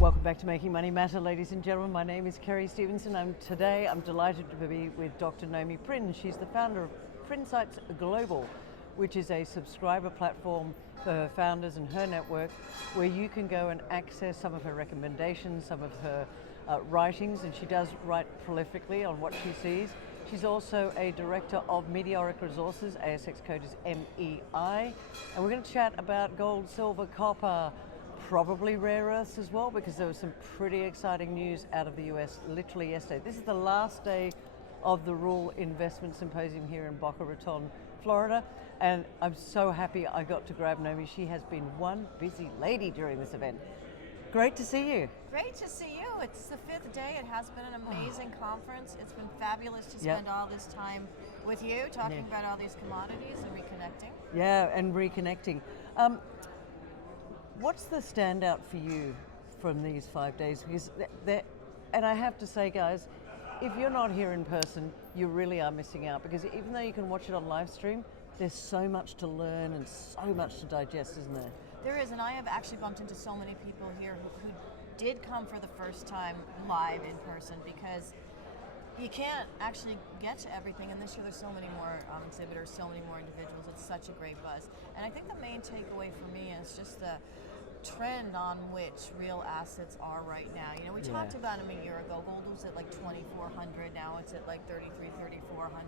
Welcome back to Making Money Matter, ladies and gentlemen. My name is Kerry Stevenson. Today I'm delighted to be with Dr Nomi Prins. She's the founder of Prinsights Global, which is a subscriber platform for her founders and her network, where you can go and access some of her recommendations, some of her writings, and she does write prolifically on what she sees. She's also a director of Meteoric Resources, ASX code is MEI, and we're going to chat about gold, silver, copper, probably rare earths as well, because there was some pretty exciting news out of the US literally yesterday. This is the last day of the Rule Investment Symposium here in Boca Raton, Florida, and I'm so happy I got to grab Nomi. She has been one busy lady during this event. Great to see you. Great to see you. It's the fifth day. It has been an amazing conference. It's been fabulous to spend all this time with you, talking about all these commodities and reconnecting. Yeah, and reconnecting. What's the standout for you from these 5 days? Because and I have to say, guys, if you're not here in person, you really are missing out, because even though you can watch it on live stream, there's so much to learn and so much to digest, isn't there? There is, and I have actually bumped into so many people here who did come for the first time live in person, because you can't actually get to everything, and this year there's so many more exhibitors, so many more individuals. It's such a great buzz. And I think the main takeaway for me is just the trend on which real assets are right now. You know, we talked about them a year ago. Gold was at like 2,400. Now it's at like 3,400.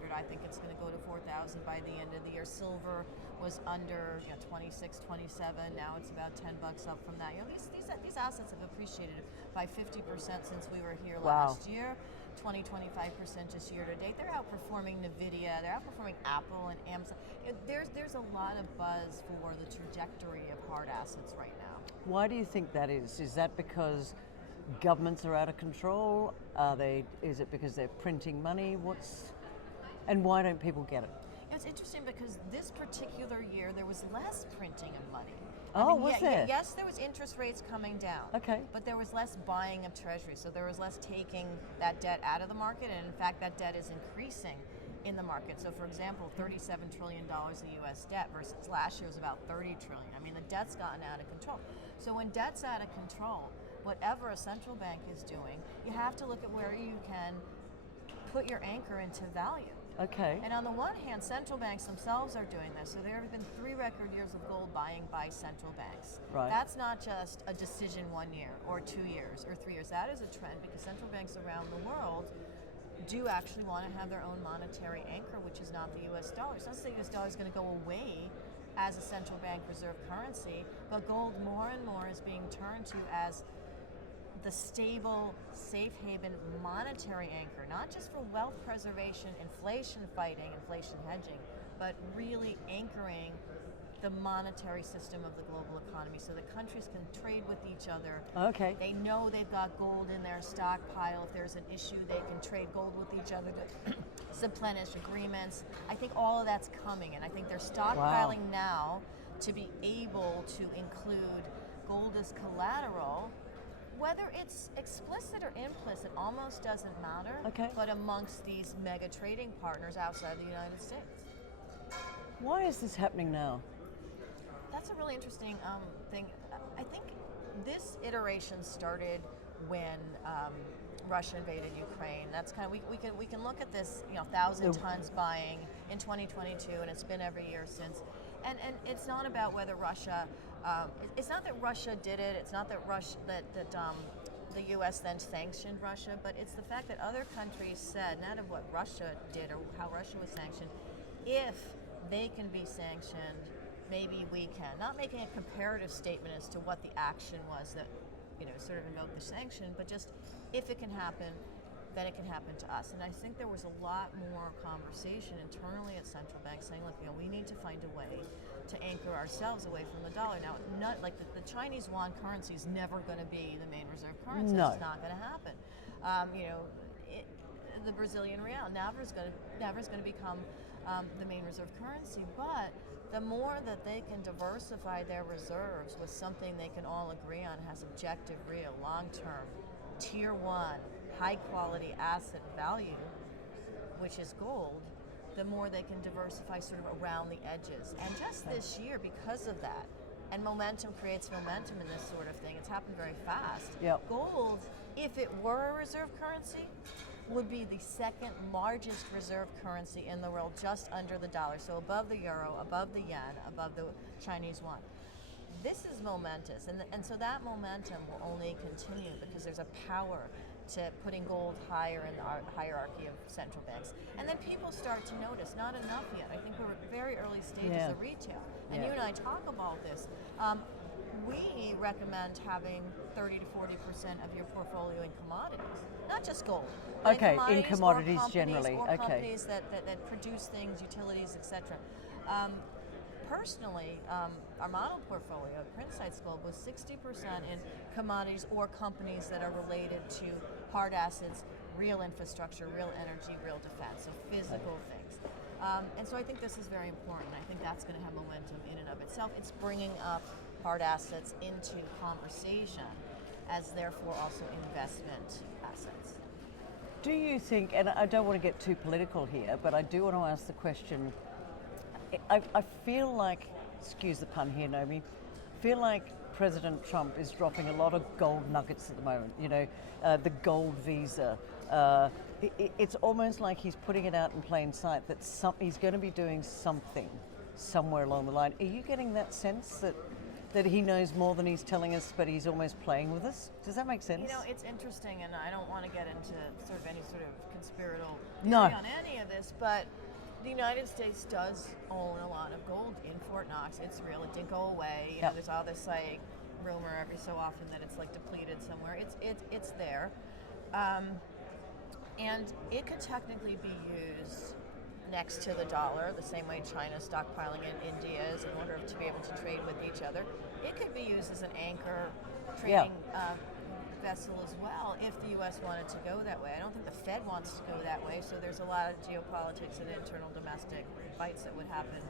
I think it's going to go to 4,000 by the end of the year. Silver was under 26, 27. Now it's about $10 up from that. You know, these assets have appreciated by 50% since we were here last year. 20-25% just year to date. They're outperforming Nvidia. They're outperforming Apple and Amazon. There's a lot of buzz for the trajectory of hard assets right now. Why do you think that is? Is that because governments are out of control? Is it because they're printing money? And why don't people get it? It's interesting because this particular year there was less printing of money. Was there? Yes, there was interest rates coming down. Okay. But there was less buying of treasuries, so there was less taking that debt out of the market, and in fact that debt is increasing in the market. So for example, $37 trillion in US debt versus last year was about $30 trillion. I mean, the debt's gotten out of control. So when debt's out of control, whatever a central bank is doing, you have to look at where you can put your anchor into value. Okay. And on the one hand, central banks themselves are doing this. So there have been 3 record years of gold buying by central banks. Right. That's not just a decision 1 year or 2 years or 3 years. That is a trend, because central banks around the world do actually want to have their own monetary anchor, which is not the US dollar. It's not that the US dollar is going to go away as a central bank reserve currency, but gold more and more is being turned to as the stable, safe haven monetary anchor, not just for wealth preservation, inflation fighting, inflation hedging, but really anchoring the monetary system of the global economy, so the countries can trade with each other. Okay. They know they've got gold in their stockpile. If there's an issue, they can trade gold with each other to replenish agreements. I think all of that's coming, and I think they're stockpiling now to be able to include gold as collateral. Whether it's explicit or implicit almost doesn't matter, but amongst these mega trading partners outside the United States. Why is this happening now? That's a really interesting thing. I think this iteration started when Russia invaded Ukraine. That's kind of we can look at this 1,000 tons buying in 2022, and it's been every year since. And it's not about whether Russia. It's not that Russia did it. It's not that the U.S. then sanctioned Russia, but it's the fact that other countries said, not of what Russia did or how Russia was sanctioned, if they can be sanctioned, maybe we can. Not making a comparative statement as to what the action was that sort of invoked the sanction, but just if it can happen, then it can happen to us. And I think there was a lot more conversation internally at central banks saying, look, we need to find a way to anchor ourselves away from the dollar. Now, not like the Chinese yuan currency is never going to be the main reserve currency. No. It's not going to happen. The Brazilian real never is going to become the main reserve currency. But the more that they can diversify their reserves with something they can all agree on has objective, real, long-term, tier 1, high-quality asset value, which is gold, the more they can diversify sort of around the edges. And just this year, because of that, And momentum creates momentum in this sort of thing. It's happened very fast. Yep. Gold, if it were a reserve currency, would be the second largest reserve currency in the world, just under the dollar. So above the euro, above the yen, above the Chinese yuan. This is momentous, and so that momentum will only continue because there's a power to putting gold higher in the hierarchy of central banks. And then people start to notice, not enough yet. I think we're at very early stages of retail. And you and I talk about this. We recommend having 30 to 40% of your portfolio in commodities, not just gold. Okay, in commodities or generally. Or okay. companies that produce things, utilities, etc. Personally, our model portfolio at Prinsights Gold was 60% in commodities or companies that are related to hard assets, real infrastructure, real energy, real defense, so physical things. And so I think this is very important. I think that's going to have momentum in and of itself. It's bringing up hard assets into conversation as therefore also investment assets. Do you think, and I don't want to get too political here, but I do want to ask the question, I feel like, excuse the pun here, Nomi, feel like President Trump is dropping a lot of gold nuggets at the moment, you know, the gold visa. It's almost like he's putting it out in plain sight that he's going to be doing something somewhere along the line. Are you getting that sense that he knows more than he's telling us, but he's almost playing with us? Does that make sense? You know, it's interesting, and I don't want to get into sort of any sort of conspiratorial No. theory on any of this, but the United States does own a lot of gold in Fort Knox. It's real. It didn't go away. You know, there's all this like rumor every so often that it's like depleted somewhere. It's there, and it could technically be used next to the dollar, the same way China's stockpiling in India is in order to be able to trade with each other. It could be used as an anchor trading vessel as well if the U.S. wanted to go that way. I don't think the Fed wants to go that way, so there's a lot of geopolitics and internal domestic fights that would happen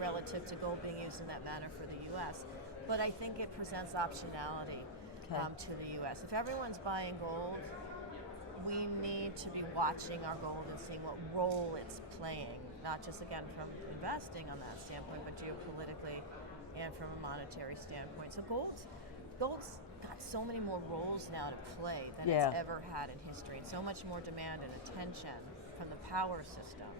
relative to gold being used in that manner for the U.S. But I think it presents optionality to the U.S. If everyone's buying gold, we need to be watching our gold and seeing what role it's playing, not just again from investing on that standpoint, but geopolitically and from a monetary standpoint. So gold's got so many more roles now to play than it's ever had in history, and so much more demand and attention from the power system,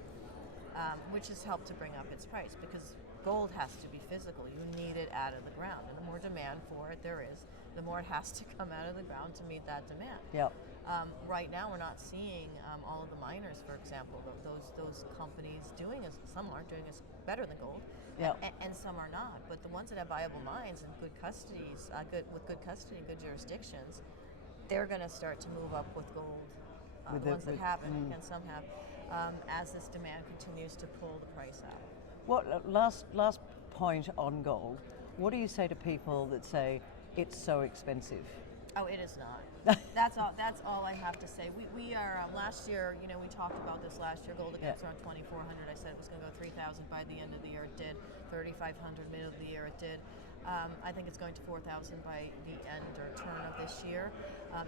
which has helped to bring up its price because gold has to be physical. You need it out of the ground, and the more demand for it there is, the more it has to come out of the ground to meet that demand. Yep. Right now, we're not seeing all of the miners, for example, those companies doing some aren't doing as better than gold, and some are not. But the ones that have viable mines and good custodies, with good custody, good jurisdictions, they're going to start to move up with gold. The ones that haven't, and some have, as this demand continues to pull the price out. What last point on gold? What do you say to people that say it's so expensive? Oh, it is not. That's all I have to say. We are last year. You know, we talked about this last year. Gold against around 2,400. I said it was going to go 3,000 by the end of the year. It did. 3,500 middle of the year. It did. I think it's going to 4,000 by the end or turn of this year.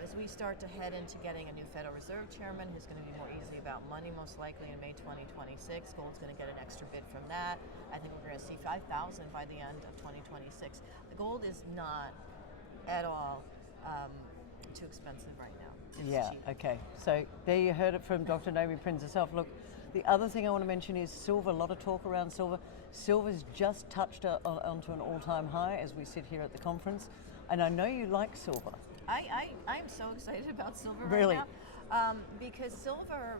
As we start to head into getting a new Federal Reserve chairman who's going to be more easy about money, most likely in May 2026, gold's going to get an extra bid from that. I think we're going to see 5,000 by the end of 2026. The gold is not at all too expensive right now. It's cheap. Okay. So there you heard it from Dr. Nomi Prins herself. Look, the other thing I want to mention is silver. A lot of talk around silver. Silver's just touched onto an all-time high as we sit here at the conference, and I know you like silver. I'm so excited about silver really? right now because silver,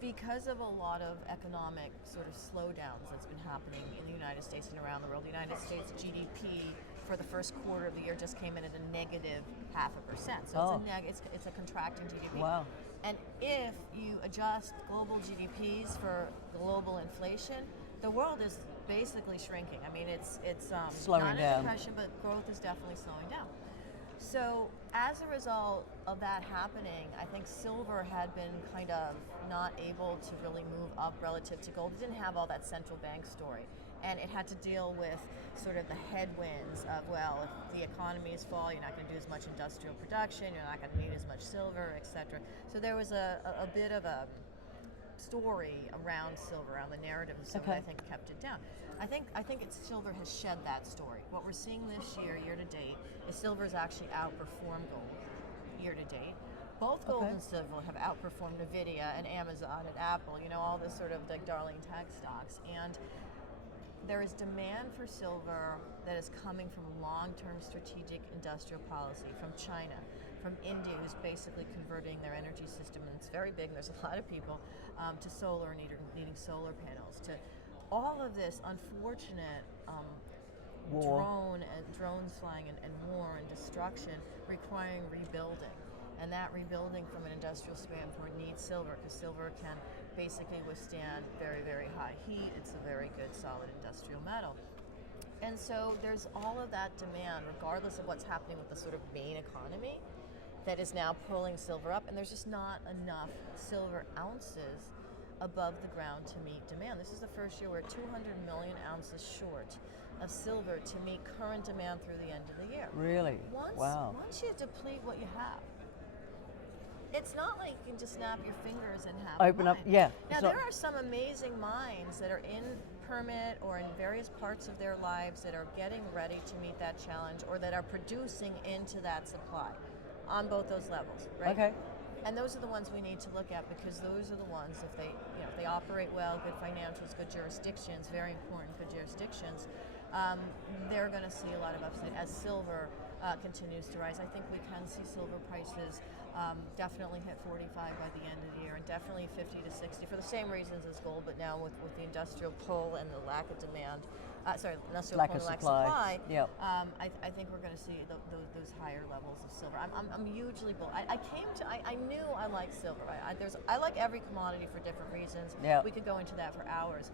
because of a lot of economic sort of slowdowns that's been happening in the United States and around the world. The United States GDP for the first quarter of the year just came in at a negative 0.5%. So it's a contracting GDP. Wow. And if you adjust global GDPs for global inflation, the world is basically shrinking. I mean, it's slowing not down. a depression, but growth is definitely slowing down. So as a result of that happening, I think silver had been kind of not able to really move up relative to gold. It didn't have all that central bank story. And it had to deal with sort of the headwinds of, well, if the economies fall, you're not going to do as much industrial production, you're not going to need as much silver, etc. So there was a bit of a story around silver, around the narrative of silver, I think kept it down. I think silver has shed that story. What we're seeing this year to date, is silver's actually outperformed gold year to date. Both gold and silver have outperformed Nvidia and Amazon and Apple, all this sort of like darling tech stocks. And there is demand for silver that is coming from long-term strategic industrial policy from China, from India, who's basically converting their energy system, and it's very big, and there's a lot of people, to solar, needing solar panels, to all of this unfortunate drones flying and war and destruction requiring rebuilding. And that rebuilding from an industrial standpoint needs silver, because silver can basically withstand very, very high heat. It's a very good solid industrial metal. And so there's all of that demand, regardless of what's happening with the sort of main economy, that is now pulling silver up, and there's just not enough silver ounces above the ground to meet demand. This is the first year we're 200 million ounces short of silver to meet current demand through the end of the year. Really? Once you deplete what you have, it's not like you can just snap your fingers and have open up. Yeah. Now there are some amazing mines that are in permit or in various parts of their lives that are getting ready to meet that challenge, or that are producing into that supply on both those levels, right? Okay. And those are the ones we need to look at, because those are the ones, if they operate well, good financials, good jurisdictions, very important, good jurisdictions, they're going to see a lot of upside as silver continues to rise. I think we can see silver prices definitely hit 45 by the end of the year, and definitely 50 to 60 for the same reasons as gold, but now with the industrial pull and the lack of demand, industrial pull and lack of supply, yep. I think we're going to see those higher levels of silver. I'm hugely bullish. I knew I liked silver. I like every commodity for different reasons. Yep. We could go into that for hours.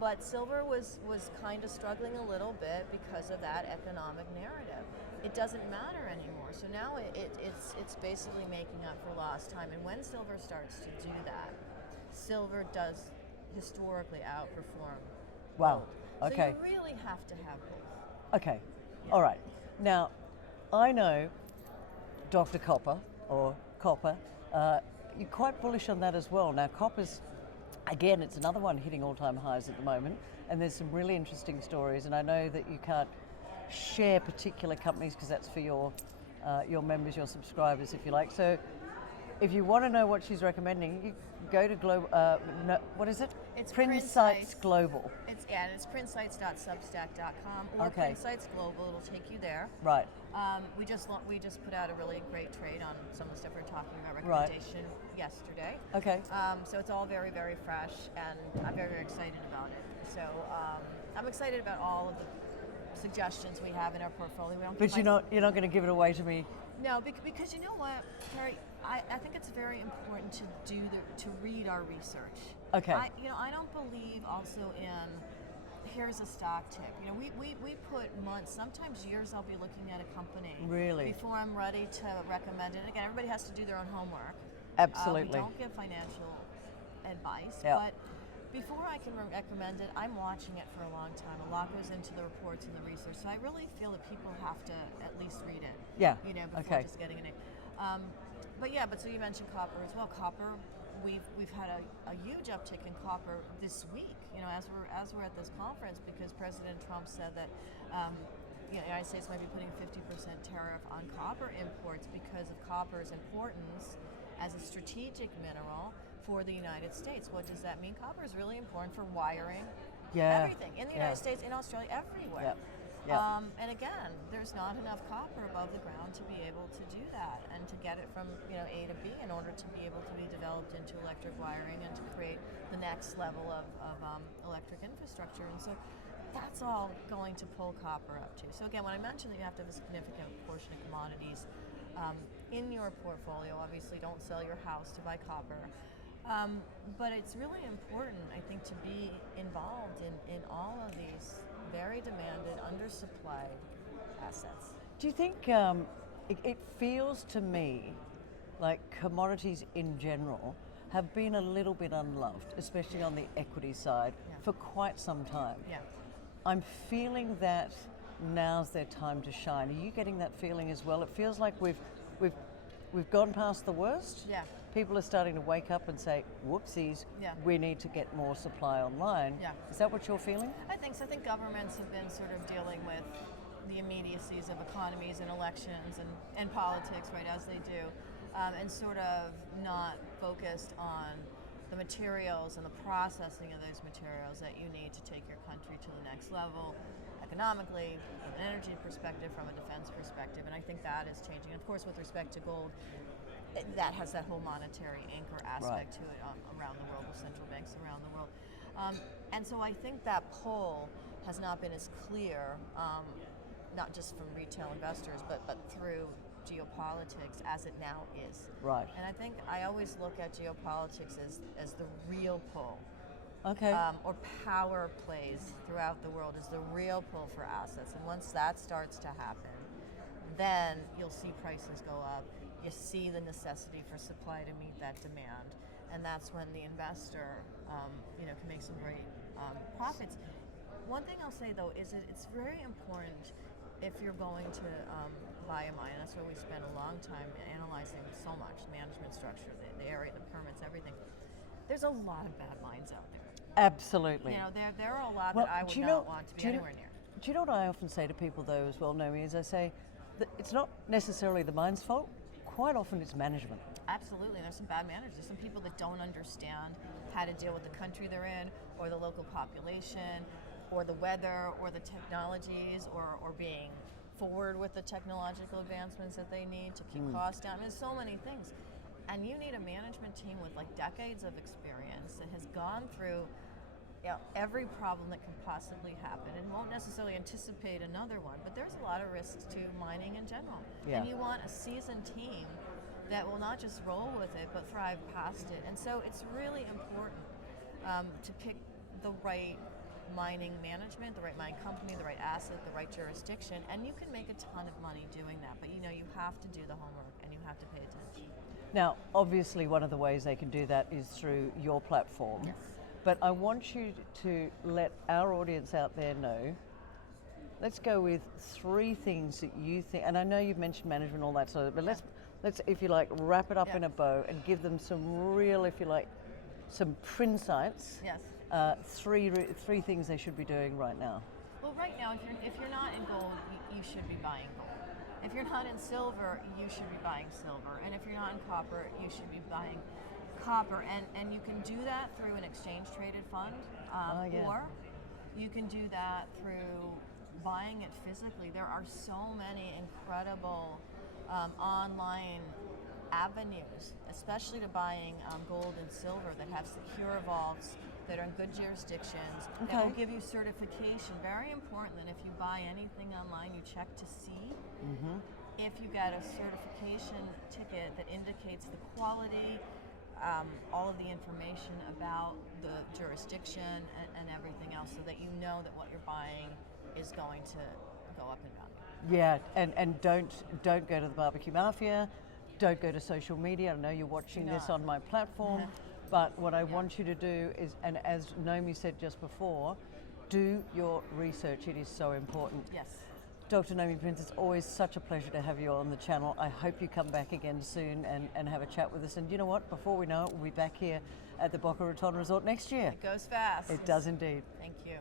But silver was kind of struggling a little bit because of that economic narrative. It doesn't matter anymore. So now it's basically making up for lost time. And when silver starts to do that, silver does historically outperform Wow. gold. Okay. So you really have to have both. Okay. Yeah. All right. Now, I know Dr. Copper, or Copper, you're quite bullish on that as well. Now, copper's, again, it's another one hitting all-time highs at the moment, and there's some really interesting stories, and I know that you can't share particular companies because that's for your members, your subscribers, if you like. So if you want to know what she's recommending, you go to what is it? It's Prinsights Global. It's prinsights.substack.com or Prinsights Global. It'll take you there. Right. We just put out a really great trade on some of the stuff we're talking about, recommendation yesterday. Okay. So it's all very, very fresh, and I'm very, very excited about it. So I'm excited about all of the suggestions we have in our portfolio. But you're not going to give it away to me. No, because you know what, Kerry, I think it's very important to read our research. Okay. I don't believe also in here's a stock tip. We put months, sometimes years. I'll be looking at a company before I'm ready to recommend it. Again, everybody has to do their own homework. Absolutely. We don't give financial advice, Yep. but before I can recommend it, I'm watching it for a long time. A lot goes into the reports and the research, so I really feel that people have to at least read it. Yeah. Before just getting a name. But so you mentioned copper as well. Copper, we've had a huge uptick in copper this week. As we're at this conference, because President Trump said that the United States might be putting a 50% tariff on copper imports because of copper's importance as a strategic mineral for the United States. What does that mean? Copper is really important for wiring everything in the United States, in Australia, everywhere. Yep. And again, there's not enough copper above the ground to be able to do that, and to get it from A to B in order to be able to be developed into electric wiring and to create the next level of electric infrastructure. And so that's all going to pull copper up too. So again, when I mentioned that you have to have a significant portion of commodities in your portfolio, obviously don't sell your house to buy copper. But it's really important, I think, to be involved in all of these very demanded, undersupplied assets. Do you think it feels to me like commodities in general have been a little bit unloved, especially on the equity side, for quite some time? Yeah. I'm feeling that now's their time to shine. Are you getting that feeling as well? It feels like we've we've gone past the worst. Yeah. People are starting to wake up and say, whoopsies, we need to get more supply online. Yeah. Is that what you're feeling? I think so. I think governments have been sort of dealing with the immediacies of economies and elections and politics, right, as they do, and sort of not focused on the materials and the processing of those materials that you need to take your country to the next level economically, from an energy perspective, from a defense perspective, and I think that is changing. And of course, with respect to gold, that has that whole monetary anchor aspect to it around the world, with central banks around the world. And so I think that pull has not been as clear, not just from retail investors, but through geopolitics as it now is. Right. And I think I always look at geopolitics as the real pull. Okay. Or power plays throughout the world is the real pull for assets. And once that starts to happen, then you'll see prices go up. You see the necessity for supply to meet that demand. And that's when the investor can make some great profits. One thing I'll say though is it's very important if you're going to buy a mine, and that's where we spend a long time analyzing so much, management structure, the area, the permits, everything. There's a lot of bad mines out there. Absolutely. You know, there are a lot that I would not want to be anywhere near. Do you know what I often say to people though as well, Nomi, is I say that it's not necessarily the mine's fault, quite often it's management. Absolutely, there's some bad managers. There's some people that don't understand how to deal with the country they're in, or the local population, or the weather, or the technologies, or being forward with the technological advancements that they need to keep costs down. There's so many things. And you need a management team with like decades of experience that has gone through every problem that can possibly happen and won't necessarily anticipate another one, but there's a lot of risks to mining in general. Yeah. And you want a seasoned team that will not just roll with it, but thrive past it. And so it's really important to pick the right mining management, the right mining company, the right asset, the right jurisdiction, and you can make a ton of money doing that, but you have to do the homework and you have to pay attention. Now, obviously one of the ways they can do that is through your platform. Yes. But I want you to let our audience out there know, let's go with 3 things that you think, and I know you've mentioned management and all that sort of, but let's, if you like, wrap it up in a bow and give them some real, if you like, some Prinsights. Yes. 3 things they should be doing right now. Well, right now, if you're not in gold, you should be buying gold. If you're not in silver, you should be buying silver. And if you're not in copper, you should be buying copper. And you can do that through an exchange-traded fund, or you can do that through buying it physically. There are so many incredible online avenues, especially to buying gold and silver that have secure vaults, that are in good jurisdictions, that will give you certification. Very important that if you buy anything online, you check to see if you get a certification ticket that indicates the quality, all of the information about the jurisdiction and everything else, so that you know that what you're buying is going to go up in value. Yeah, and don't go to the barbecue mafia, don't go to social media. I know you're watching this on my platform. But what I want you to do is, and as Nomi said just before, do your research. It is so important. Yes. Dr. Nomi Prins, it's always such a pleasure to have you on the channel. I hope you come back again soon and have a chat with us. And you know what? Before we know it, we'll be back here at the Boca Raton Resort next year. It goes fast. It does indeed. Thank you.